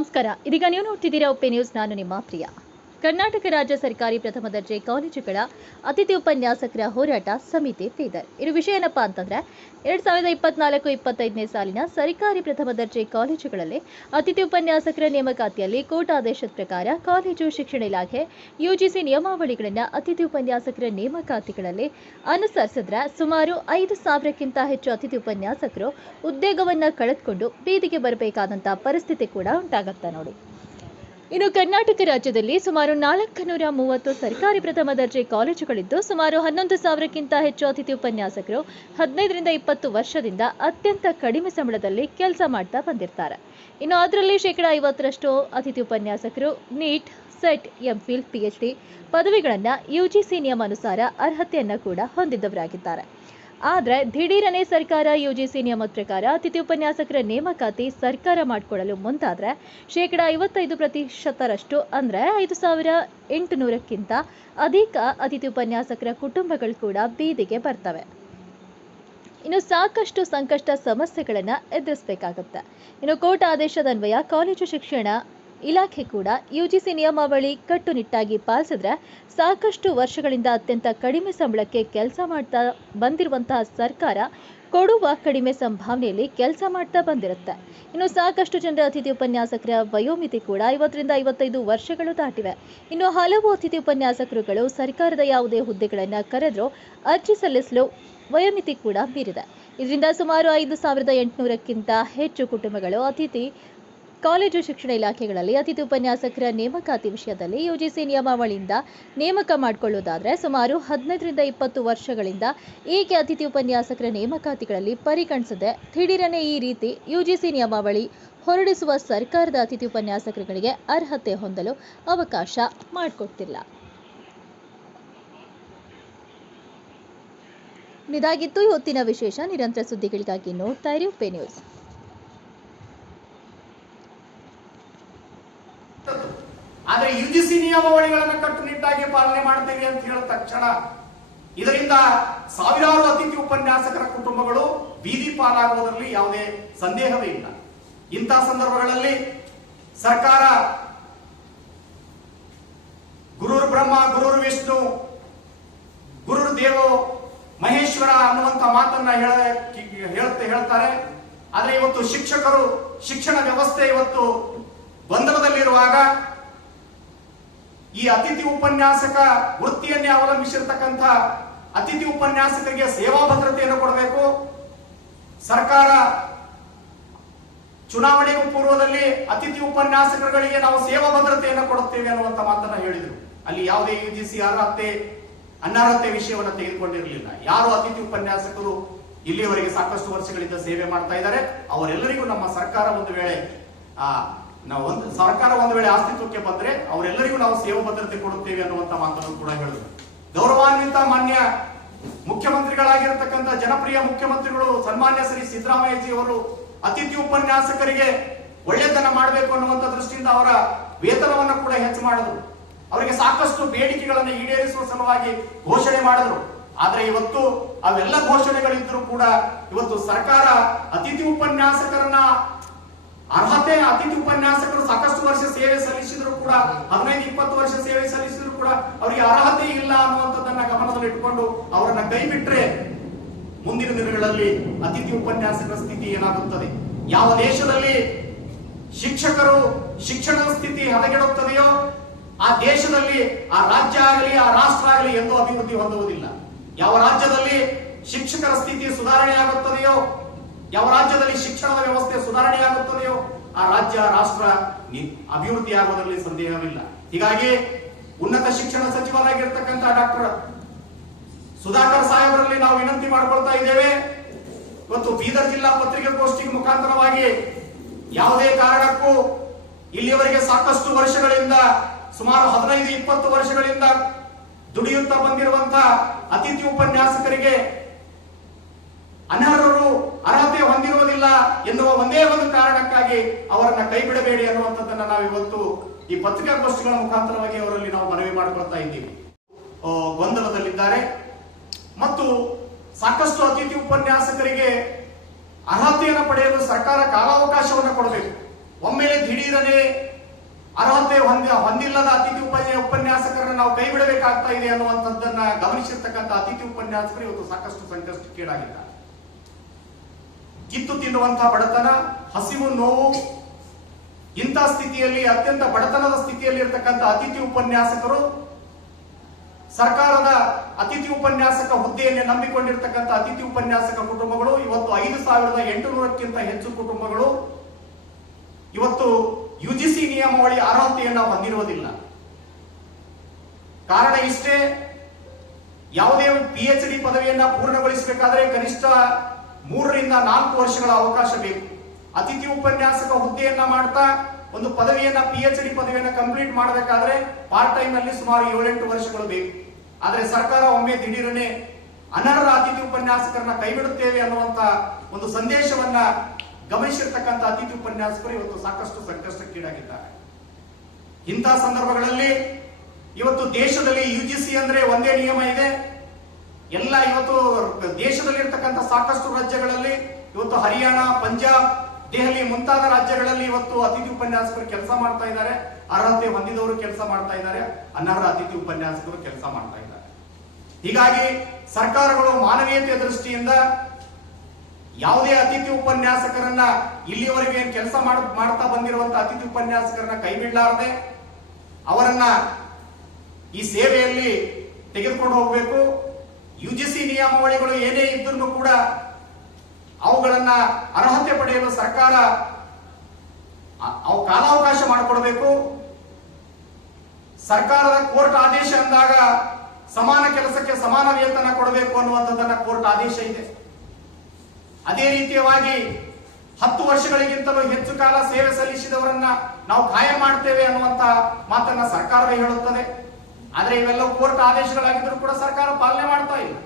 ನಮಸ್ಕಾರ. ಇದೀಗ ನೀವು ನೋಡ್ತಿದ್ದೀರಾ ಉಪೆ ನ್ಯೂಸ್. ನಾನು ನಿಮ್ಮ ಪ್ರಿಯ. ಕರ್ನಾಟಕ ರಾಜ್ಯ ಸರ್ಕಾರಿ ಪ್ರಥಮ ದರ್ಜೆ ಕಾಲೇಜುಗಳ ಅತಿಥಿ ಉಪನ್ಯಾಸಕರ ಹೋರಾಟ ಸಮಿತಿ ಬೀದರ್ ಇದು ವಿಷಯ ಏನಪ್ಪಾ ಅಂತಂದ್ರೆ, ಎರಡ್ ಸಾವಿರದ ಇಪ್ಪತ್ನಾಲ್ಕು ಇಪ್ಪತ್ತೈದನೇ ಸಾಲಿನ ಸರ್ಕಾರಿ ಪ್ರಥಮ ದರ್ಜೆ ಕಾಲೇಜುಗಳಲ್ಲಿ ಅತಿಥಿ ಉಪನ್ಯಾಸಕರ ನೇಮಕಾತಿಯಲ್ಲಿ ಕೋರ್ಟ್ ಆದೇಶದ ಪ್ರಕಾರ ಕಾಲೇಜು ಶಿಕ್ಷಣ ಇಲಾಖೆ, ಯುಜಿಸಿ ನಿಯಮಾವಳಿಗಳನ್ನು ಅತಿಥಿ ಉಪನ್ಯಾಸಕರ ನೇಮಕಾತಿಗಳಲ್ಲಿ ಅನುಸರಿಸಿದ್ರೆ ಸುಮಾರು ಐದು ಸಾವಿರಕ್ಕಿಂತ ಹೆಚ್ಚು ಅತಿಥಿ ಉಪನ್ಯಾಸಕರು ಉದ್ಯೋಗವನ್ನು ಕಳೆದುಕೊಂಡು ಬೀದಿಗೆ ಬರಬೇಕಾದಂತಹ ಪರಿಸ್ಥಿತಿ ಕೂಡ ಉಂಟಾಗತ್ತೆ ನೋಡಿ. ಇನ್ನು ಕರ್ನಾಟಕ ರಾಜ್ಯದಲ್ಲಿ ಸುಮಾರು ನಾಲ್ಕು ನೂರ ಮೂವತ್ತು ಸರ್ಕಾರಿ ಪ್ರಥಮ ದರ್ಜೆ ಕಾಲೇಜುಗಳಿದ್ದು ಸುಮಾರು ಹನ್ನೊಂದು ಸಾವಿರಕ್ಕಿಂತ ಹೆಚ್ಚು ಅತಿಥಿ ಉಪನ್ಯಾಸಕರು ಹದಿನೈದರಿಂದ ಇಪ್ಪತ್ತು ವರ್ಷದಿಂದ ಅತ್ಯಂತ ಕಡಿಮೆ ಸಂಬಳದಲ್ಲಿ ಕೆಲಸ ಮಾಡ್ತಾ ಬಂದಿರ್ತಾರೆ. ಇನ್ನು ಅದರಲ್ಲಿ ಶೇಕಡ ಐವತ್ತರಷ್ಟು ಅತಿಥಿ ಉಪನ್ಯಾಸಕರು ನೀಟ್, ಸೆಟ್, ಎಂಫಿಲ್, ಪಿಎಚ್ಡಿ ಪದವಿಗಳನ್ನು ಯುಜಿಸಿ ನಿಯಮಾನುಸಾರ ಅರ್ಹತೆಯನ್ನು ಕೂಡ ಹೊಂದಿದ್ದವರಾಗಿದ್ದಾರೆ ಆದರೆ ದಿಢೀರನೇ ಸರ್ಕಾರ ಯುಜಿಸಿ ನಿಯಮದ ಪ್ರಕಾರ ಅತಿಥಿ ಉಪನ್ಯಾಸಕರ ನೇಮಕಾತಿ ಸರ್ಕಾರ ಮಾಡಿಕೊಳ್ಳಲು ಮುಂದಾದರೆ ಶೇಕಡ ಐವತ್ತೈದು ಪ್ರತಿಶತರಷ್ಟು ಅಂದರೆ ಐದು ಸಾವಿರ ಎಂಟುನೂರಕ್ಕಿಂತ ಅಧಿಕ ಅತಿಥಿ ಉಪನ್ಯಾಸಕರ ಕುಟುಂಬಗಳು ಕೂಡ ಬೀದಿಗೆ ಬರ್ತವೆ. ಇನ್ನು ಸಾಕಷ್ಟು ಸಂಕಷ್ಟ ಸಮಸ್ಯೆಗಳನ್ನು ಎದುರಿಸಬೇಕಾಗುತ್ತೆ. ಇನ್ನು ಕೋರ್ಟ್ ಆದೇಶದ ಅನ್ವಯ ಕಾಲೇಜು ಶಿಕ್ಷಣ ಇಲಾಖೆ ಕೂಡ ಯುಜಿಸಿ ನಿಯಮಾವಳಿ ಕಟ್ಟುನಿಟ್ಟಾಗಿ ಪಾಲಿಸಿದ್ರೆ ಸಾಕಷ್ಟು ವರ್ಷಗಳಿಂದ ಅತ್ಯಂತ ಕಡಿಮೆ ಸಂಬಳಕ್ಕೆ ಕೆಲಸ ಮಾಡ್ತಾ ಬಂದಿರುವಂತಹ ಸರ್ಕಾರ ಕೊಡುವ ಕಡಿಮೆ ಸಂಭಾವನೆಯಲ್ಲಿ ಕೆಲಸ ಮಾಡ್ತಾ ಬಂದಿರುತ್ತೆ. ಇನ್ನು ಸಾಕಷ್ಟು ಜನರ ಅತಿಥಿ ಉಪನ್ಯಾಸಕರ ವಯೋಮಿತಿ ಕೂಡ ಐವತ್ತರಿಂದ ಐವತ್ತೈದು ವರ್ಷಗಳು ದಾಟಿವೆ. ಇನ್ನು ಹಲವು ಅತಿಥಿ ಉಪನ್ಯಾಸಕರುಗಳು ಸರ್ಕಾರದ ಯಾವುದೇ ಹುದ್ದೆಗಳನ್ನು ಕರೆದರೂ ಅರ್ಜಿ ಸಲ್ಲಿಸಲು ವಯೋಮಿತಿ ಕೂಡ ಮೀರಿದೆ. ಇದರಿಂದ ಸುಮಾರು ಐದು ಸಾವಿರದ ಎಂಟುನೂರಕ್ಕಿಂತ ಹೆಚ್ಚು ಕುಟುಂಬಗಳು ಅತಿಥಿ ಕಾಲೇಜು ಶಿಕ್ಷಣ ಇಲಾಖೆಗಳಲ್ಲಿ ಅತಿಥಿ ಉಪನ್ಯಾಸಕರ ನೇಮಕಾತಿ ವಿಷಯದಲ್ಲಿ ಯುಜಿಸಿ ನಿಯಮಾವಳಿಯಿಂದ ನೇಮಕ ಮಾಡಿಕೊಳ್ಳುವುದಾದರೆ ಸುಮಾರು ಹದಿನೈದರಿಂದ ಇಪ್ಪತ್ತು ವರ್ಷಗಳಿಂದ ಏಕೆ ಅತಿಥಿ ಉಪನ್ಯಾಸಕರ ನೇಮಕಾತಿಗಳಲ್ಲಿ ಪರಿಗಣಿಸದೆ ದಿಢೀರನೆ ಈ ರೀತಿ ಯುಜಿಸಿ ನಿಯಮಾವಳಿ ಹೊರಡಿಸುವ ಸರ್ಕಾರದ ಅತಿಥಿ ಉಪನ್ಯಾಸಕರುಗಳಿಗೆ ಅರ್ಹತೆ ಹೊಂದಲು ಅವಕಾಶ ಮಾಡಿಕೊಡ್ತಿಲ್ಲ. ಇದಾಗಿತ್ತು ಇವತ್ತಿನ ವಿಶೇಷ ನಿರಂತರ ಸುದ್ದಿಗಳಿಗಾಗಿ ನೋಡ್ತಾ ಇರಿ ಉಪೆ ನ್ಯೂಸ್. ಆದ್ರೆ ಸಿ ನಿಯಮಾವಳಿಗಳನ್ನು ಕಟ್ಟುನಿಟ್ಟಾಗಿ ಪಾಲನೆ ಮಾಡ್ತೇವೆ ಅಂತ ಹೇಳಿದ ತಕ್ಷಣ ಇದರಿಂದ ಸಾವಿರಾರು ಅತಿಥಿ ಉಪನ್ಯಾಸಕರ ಕುಟುಂಬಗಳು ಬೀದಿ ಪಾಲಾಗುವುದರಲ್ಲಿ ಯಾವುದೇ ಸಂದೇಹವೇ ಇಲ್ಲ. ಇಂತಹ ಸಂದರ್ಭಗಳಲ್ಲಿ ಸರ್ಕಾರ ಗುರುರ್ ಬ್ರಹ್ಮ, ಗುರುರ್ ವಿಷ್ಣು, ಗುರುರ್ ದೇವೋ, ಮಹೇಶ್ವರ ಅನ್ನುವಂತ ಮಾತನ್ನ ಹೇಳ ಹೇಳ್ತಾ ಹೇಳ್ತಾರೆ. ಆದ್ರೆ ಇವತ್ತು ಶಿಕ್ಷಕರು ಶಿಕ್ಷಣ ವ್ಯವಸ್ಥೆ ಇವತ್ತು ಗೊಂದಲದಲ್ಲಿರುವಾಗ ಈ ಅತಿಥಿ ಉಪನ್ಯಾಸಕ ವೃತ್ತಿಯನ್ನೇ ಅವಲಂಬಿಸಿರ್ತಕ್ಕಂಥ ಅತಿಥಿ ಉಪನ್ಯಾಸಕರಿಗೆ ಸೇವಾ ಭದ್ರತೆಯನ್ನು ಕೊಡಬೇಕು. ಸರ್ಕಾರ ಚುನಾವಣೆಗೂ ಪೂರ್ವದಲ್ಲಿ ಅತಿಥಿ ಉಪನ್ಯಾಸಕರುಗಳಿಗೆ ನಾವು ಸೇವಾ ಭದ್ರತೆಯನ್ನು ಕೊಡುತ್ತೇವೆ ಅನ್ನುವಂತ ಮಾತನ್ನ ಹೇಳಿದರು. ಅಲ್ಲಿ ಯಾವುದೇ ಯು ಜಿ ಸಿ ಅರ್ಹತೆ, ಅನರ್ಹತೆ ವಿಷಯವನ್ನು ತೆಗೆದುಕೊಂಡಿರಲಿಲ್ಲ. ಯಾರು ಅತಿಥಿ ಉಪನ್ಯಾಸಕರು ಇಲ್ಲಿಯವರೆಗೆ ಸಾಕಷ್ಟು ವರ್ಷಗಳಿಂದ ಸೇವೆ ಮಾಡ್ತಾ ಇದ್ದಾರೆ, ಅವರೆಲ್ಲರಿಗೂ ನಮ್ಮ ಸರ್ಕಾರ ಒಂದು ವೇಳೆ, ಆ ನಾವು ಒಂದು ಸರ್ಕಾರ ಒಂದು ವೇಳೆ ಅಸ್ತಿತ್ವಕ್ಕೆ ಬಂದ್ರೆ ಅವರೆಲ್ಲರಿಗೂ ನಾವು ಸೇವಾ ಭದ್ರತೆ ಕೊಡುತ್ತೇವೆ ಅನ್ನುವಂತ ಮಾತನ್ನು ಕೂಡ ಹೇಳಿದ್ರು ಗೌರವಾನ್ವಿತ ಮಾನ್ಯ ಮುಖ್ಯಮಂತ್ರಿಗಳಾಗಿರತಕ್ಕಂತ ಜನಪ್ರಿಯ ಮುಖ್ಯಮಂತ್ರಿಗಳು ಸನ್ಮಾನ್ಯ ಶ್ರೀ ಸಿದ್ದರಾಮಯ್ಯಜಿ ಅವರು ಅತಿಥಿ ಉಪನ್ಯಾಸಕರಿಗೆ ಒಳ್ಳೆತನ ಮಾಡಬೇಕು ಅನ್ನುವಂತ ದೃಷ್ಟಿಯಿಂದ ಅವರ ವೇತನವನ್ನು ಕೂಡ ಹೆಚ್ಚು ಮಾಡಿದ್ರು ಅವರಿಗೆ ಸಾಕಷ್ಟು ಬೇಡಿಕೆಗಳನ್ನು ಈಡೇರಿಸುವ ಸಲುವಾಗಿ ಘೋಷಣೆ ಮಾಡಿದ್ರು. ಆದ್ರೆ ಇವತ್ತು ಅವೆಲ್ಲ ಘೋಷಣೆಗಳಿದ್ದರೂ ಕೂಡ ಇವತ್ತು ಸರ್ಕಾರ ಅತಿಥಿ ಉಪನ್ಯಾಸಕರನ್ನ ಅರ್ಹತೆ ಅತಿಥಿ ಉಪನ್ಯಾಸಕರು ಸಾಕಷ್ಟು ವರ್ಷ ಸೇವೆ ಸಲ್ಲಿಸಿದ್ರು ಕೂಡ, ಹದಿನೈದು, ಇಪ್ಪತ್ತು ವರ್ಷ ಸೇವೆ ಸಲ್ಲಿಸಿದ್ರು ಕೂಡ ಅವರಿಗೆ ಅರ್ಹತೆ ಇಲ್ಲ ಅನ್ನುವಂಥದ್ದನ್ನ ಗಮನದಲ್ಲಿ ಇಟ್ಟುಕೊಂಡು ಅವರನ್ನ ಕೈ ಬಿಟ್ರೆ ಮುಂದಿನ ದಿನಗಳಲ್ಲಿ ಅತಿಥಿ ಉಪನ್ಯಾಸಕರ ಸ್ಥಿತಿ ಏನಾಗುತ್ತದೆ? ಯಾವ ದೇಶದಲ್ಲಿ ಶಿಕ್ಷಕರು ಶಿಕ್ಷಣದ ಸ್ಥಿತಿ ಹದಗೆಡುತ್ತದೆಯೋ, ಆ ದೇಶದಲ್ಲಿ ಆ ರಾಜ್ಯ ಆಗಲಿ, ಆ ರಾಷ್ಟ್ರ ಆಗಲಿ ಎಂದೂ ಅಭಿವೃದ್ಧಿ ಹೊಂದುವುದಿಲ್ಲ. ಯಾವ ರಾಜ್ಯದಲ್ಲಿ ಶಿಕ್ಷಕರ ಸ್ಥಿತಿ ಸುಧಾರಣೆ ಆಗುತ್ತದೆಯೋ ಯಾವ ರಾಜ್ಯದಲ್ಲಿ ಶಿಕ್ಷಣದ ವ್ಯವಸ್ಥೆ ಸುಧಾರಣೆ ಆಗುತ್ತದೆಯೋ ಆ ರಾಜ್ಯ, ರಾಷ್ಟ್ರ ಅಭಿವೃದ್ಧಿಯಾಗುವುದರಲ್ಲಿ ಸಂದೇಹವಿಲ್ಲ. ಹೀಗಾಗಿ ಉನ್ನತ ಶಿಕ್ಷಣ ಸಚಿವರಾಗಿರ್ತಕ್ಕಂಥ ಡಾಕ್ಟರ್ ಸುಧಾಕರ್ ಸಾಹೇಬರಲ್ಲಿ ನಾವು ವಿನಂತಿ ಮಾಡಿಕೊಳ್ತಾ ಇದ್ದೇವೆ. ಇವತ್ತು ಬೀದರ್ ಜಿಲ್ಲಾ ಪತ್ರಿಕಾಗೋಷ್ಠಿಗೆ ಮುಖಾಂತರವಾಗಿ ಯಾವುದೇ ಕಾರಣಕ್ಕೂ ಇಲ್ಲಿಯವರೆಗೆ ಸಾಕಷ್ಟು ವರ್ಷಗಳಿಂದ, ಸುಮಾರು ಹದಿನೈದು, ಇಪ್ಪತ್ತು ವರ್ಷಗಳಿಂದ ದುಡಿಯುತ್ತಾ ಬಂದಿರುವಂತಹ ಅತಿಥಿ ಉಪನ್ಯಾಸಕರಿಗೆ ಅನರ್ಹರು ಅರ್ಹತೆ ಹೊಂದಿರುವುದಿಲ್ಲ ಎನ್ನುವ ಒಂದೇ ಒಂದು ಕಾರಣಕ್ಕಾಗಿ ಅವರನ್ನ ಕೈ ಬಿಡಬೇಡಿ ಅನ್ನುವಂಥದ್ದನ್ನ ನಾವು ಇವತ್ತು ಈ ಪತ್ರಿಕಾಗೋಷ್ಠಿಗಳ ಮುಖಾಂತರವಾಗಿ ಅವರಲ್ಲಿ ನಾವು ಮನವಿ ಮಾಡಿಕೊಳ್ತಾ ಇದ್ದೀವಿ. ಗೊಂದಲದಲ್ಲಿದ್ದಾರೆ. ಮತ್ತು ಸಾಕಷ್ಟು ಅತಿಥಿ ಉಪನ್ಯಾಸಕರಿಗೆ ಅರ್ಹತೆಯನ್ನು ಪಡೆಯಲು ಸರ್ಕಾರ ಕಾಲಾವಕಾಶವನ್ನು ಕೊಡಬೇಕು. ಒಮ್ಮೆಲೆ ದಿಢೀರನೆ ಅರ್ಹತೆ ಹೊಂದ, ಹೊಂದಿಲ್ಲದ ಅತಿಥಿ ಉಪ, ಉಪನ್ಯಾಸಕರನ್ನ ನಾವು ಕೈ ಬಿಡಬೇಕಾಗ್ತಾ ಇದೆ ಅನ್ನುವಂಥದ್ದನ್ನ ಗಮನಿಸಿರ್ತಕ್ಕಂಥ ಅತಿಥಿ ಉಪನ್ಯಾಸಕರು ಇವತ್ತು ಸಾಕಷ್ಟು ಸಂಕಷ್ಟಕ್ಕೀಡಾಗಿದ್ದಾರೆ. ಕಿತ್ತು ತಿನ್ನುವಂತಹ ಬಡತನ, ಹಸಿವು ನೋವು, ಇಂಥ ಸ್ಥಿತಿಯಲ್ಲಿ, ಅತ್ಯಂತ ಬಡತನದ ಸ್ಥಿತಿಯಲ್ಲಿ ಇರತಕ್ಕಂಥ ಅತಿಥಿ ಉಪನ್ಯಾಸಕರು, ಸರ್ಕಾರದ ಅತಿಥಿ ಉಪನ್ಯಾಸಕ ಹುದ್ದೆಯನ್ನೇ ನಂಬಿಕೊಂಡಿರ್ತಕ್ಕಂಥ ಅತಿಥಿ ಉಪನ್ಯಾಸಕ ಕುಟುಂಬಗಳು, ಇವತ್ತು ಐದು ಸಾವಿರದ ಎಂಟುನೂರಕ್ಕಿಂತ ಹೆಚ್ಚು ಕುಟುಂಬಗಳು ಇವತ್ತು ಯುಜಿಸಿ ನಿಯಮಾವಳಿ ಅರ್ಹತೆಯನ್ನ ಹೊಂದಿರುವುದಿಲ್ಲ ಕಾರಣ ಇಷ್ಟೇ, ಯಾವುದೇ ಪಿ ಎಚ್ ಡಿ ಪದವಿಯನ್ನ ಪೂರ್ಣಗೊಳಿಸಬೇಕಾದ್ರೆ ಕನಿಷ್ಠ ಮೂರರಿಂದ ನಾಲ್ಕು ವರ್ಷಗಳ ಅವಕಾಶ ಬೇಕು. ಅತಿಥಿ ಉಪನ್ಯಾಸಕ ಹುದ್ದೆಯನ್ನ ಮಾಡ್ತಾ ಒಂದು ಪದವಿಯನ್ನ ಪಿ ಎಚ್ ಡಿ ಪದವಿಯನ್ನ ಕಂಪ್ಲೀಟ್ ಮಾಡಬೇಕಾದ್ರೆ ಪಾರ್ಟ್ ಟೈಮ್ನಲ್ಲಿ ಸುಮಾರು ಏಳೆಂಟು ವರ್ಷಗಳು ಬೇಕು. ಆದ್ರೆ ಸರ್ಕಾರ ಒಮ್ಮೆ ದಿಢೀರನೆ ಅನರ್ಹ ಅತಿಥಿ ಉಪನ್ಯಾಸಕರನ್ನ ಕೈಬಿಡುತ್ತೇವೆ ಅನ್ನುವಂತ ಒಂದು ಸಂದೇಶವನ್ನ ಗಮನಿಸಿರ್ತಕ್ಕಂಥ ಅತಿಥಿ ಉಪನ್ಯಾಸಕರು ಇವತ್ತು ಸಾಕಷ್ಟು ಸಂಕಷ್ಟಕ್ಕೀಡಾಗಿದ್ದಾರೆ. ಇಂತಹ ಸಂದರ್ಭಗಳಲ್ಲಿ ಇವತ್ತು ದೇಶದಲ್ಲಿ ಯುಜಿಸಿ ಅಂದ್ರೆ ಒಂದೇ ನಿಯಮ ಇದೆ. ಎಲ್ಲ ಇವತ್ತು ದೇಶದಲ್ಲಿ ಇರ್ತಕ್ಕಂಥ ಸಾಕಷ್ಟು ರಾಜ್ಯಗಳಲ್ಲಿ ಇವತ್ತು ಹರಿಯಾಣ, ಪಂಜಾಬ್, ದೆಹಲಿ ಮುಂತಾದ ರಾಜ್ಯಗಳಲ್ಲಿ ಇವತ್ತು ಅತಿಥಿ ಉಪನ್ಯಾಸಕರು ಕೆಲಸ ಮಾಡ್ತಾ ಇದ್ದಾರೆ. ಅರ್ಹತೆ ಹೊಂದಿದವರು ಕೆಲಸ ಮಾಡ್ತಾ ಇದ್ದಾರೆ. ಅನರ್ಹ ಅತಿಥಿ ಉಪನ್ಯಾಸಕರು ಕೆಲಸ ಮಾಡ್ತಾ ಇದ್ದಾರೆ. ಹೀಗಾಗಿ ಸರ್ಕಾರಗಳು ಮಾನವೀಯತೆಯ ದೃಷ್ಟಿಯಿಂದ ಯಾವುದೇ ಅತಿಥಿ ಉಪನ್ಯಾಸಕರನ್ನ ಇಲ್ಲಿಯವರೆಗೆ ಏನ್ ಕೆಲಸ ಮಾಡ್ತಾ ಬಂದಿರುವಂತ ಅತಿಥಿ ಉಪನ್ಯಾಸಕರನ್ನ ಕೈ ಬಿಡಲಾರದೆ ಅವರನ್ನ ಈ ಸೇವೆಯಲ್ಲಿ ತೆಗೆದುಕೊಂಡು ಹೋಗಬೇಕು. ಯುಜಿಸಿ ನಿಯಮಾವಳಿಗಳು ಏನೇ ಇದ್ರೂ ಕೂಡ ಅವುಗಳನ್ನ ಅರ್ಹತೆ ಪಡೆಯಲು ಸರ್ಕಾರ ಅವು ಕಾಲಾವಕಾಶ ಮಾಡಿಕೊಡಬೇಕು. ಸರ್ಕಾರದ ಕೋರ್ಟ್ ಆದೇಶ ಅಂದಾಗ ಸಮಾನ ಕೆಲಸಕ್ಕೆ ಸಮಾನ ವೇತನ ಕೊಡಬೇಕು ಅನ್ನುವಂಥದ್ದನ್ನ ಕೋರ್ಟ್ ಆದೇಶ ಇದೆ. ಅದೇ ರೀತಿಯವಾಗಿ ಹತ್ತು ವರ್ಷಗಳಿಗಿಂತಲೂ ಹೆಚ್ಚು ಕಾಲ ಸೇವೆ ಸಲ್ಲಿಸಿದವರನ್ನ ನಾವು ಖಾಯಂ ಮಾಡ್ತೇವೆ ಅನ್ನುವಂತ ಮಾತನ್ನ ಸರ್ಕಾರವೇ ಹೇಳುತ್ತದೆ. ಆದ್ರೆ ಇವೆಲ್ಲ ಕೋರ್ಟ್ ಆದೇಶಗಳಾಗಿದ್ರು ಕೂಡ ಸರ್ಕಾರ ಪಾಲನೆ ಮಾಡ್ತಾ ಇಲ್ಲ.